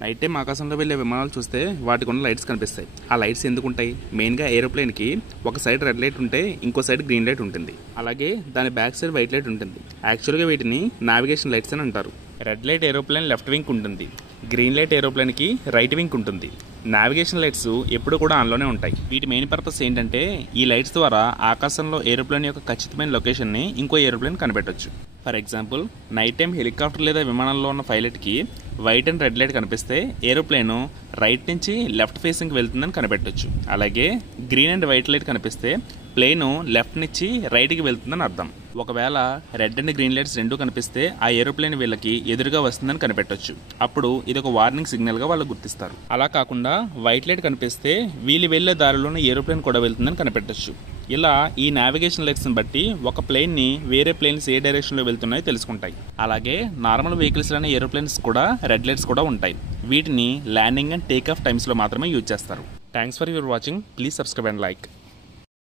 Night time ఆకాశంలో వెళ్ళే విమానాలు చూస్తే వాటికి ఉన్న లైట్స్ కనిపిస్తాయి. ఆ లైట్స్ ఎందుకు ఉంటాయి? మెయిన్గా ఏరోప్లేన్కి ఒక సైడ్ రెడ్ లైట్ ఉంటే ఇంకో సైడ్ గ్రీన్ లైట్ ఉంటుంది. అలాగే దాని బ్యాక్ సైడ్ వైట్ లైట్ ఉంటుంది. యాక్చువల్గా వీటిని నావిగేషన్ లైట్స్ అని అంటారు. Red light aeroplane left wing ఉంటుంది. గ్రీన్ లైట్ ఏరోప్లేన్కి రైట్ వింగ్ ఉంటుంది. నావిగేషన్ లైట్స్ ఎప్పుడు కూడా ఆన్లోనే ఉంటాయి. వీటి మెయిన్ పర్పస్ ఏంటంటే ఈ లైట్స్ ద్వారా ఆకాశంలో ఏరోప్లేన్ యొక్క ఖచ్చితమైన లొకేషన్ని ఇంకో ఏరోప్లేన్ కనిపెట్టొచ్చు. For example, night time helicopter లేదా విమానంలో ఉన్న పైలట్కి వైట్ అండ్ రెడ్ లైట్ కనిపిస్తే ఏరోప్లేన్ రైట్ నుంచి లెఫ్ట్ ఫేసింగ్కి వెళ్తుందని కనిపెట్టొచ్చు. అలాగే గ్రీన్ అండ్ వైట్ లైట్ కనిపిస్తే ప్లేన్ లెఫ్ట్ నుంచి రైట్కి వెళ్తుందని అర్థం. ఒకవేళ రెడ్ అండ్ గ్రీన్ లైట్స్ రెండూ కనిపిస్తే ఆ ఏరోప్లేన్ వీళ్ళకి ఎదురుగా వస్తుందని కనిపెట్టొచ్చు. అప్పుడు ఇది ఒక వార్నింగ్ సిగ్నల్గా వాళ్ళు గుర్తిస్తారు. అలా కాకుండా వైట్ లైట్ కనిపిస్తే వీళ్ళు వెళ్లే దారిలోనే ఏరోప్లేన్ కూడా వెళ్తుందని కనిపెట్టొచ్చు. ఇలా ఈ నావిగేషన్ లైట్స్ని బట్టి ఒక ప్లేన్ని వేరే ప్లేన్స్ ఏ డైరెక్షన్లో వెళ్తున్నాయో తెలుసుకుంటాయి. అలాగే నార్మల్ వెహికల్స్ లోని ఏరోప్లేన్స్ కూడా రెడ్ లైట్స్ కూడా ఉంటాయి. వీటిని ల్యాండింగ్ అండ్ టేక్ ఆఫ్ టైమ్స్లో మాత్రమే యూజ్ చేస్తారు. Thanks for your watching. Please subscribe and like.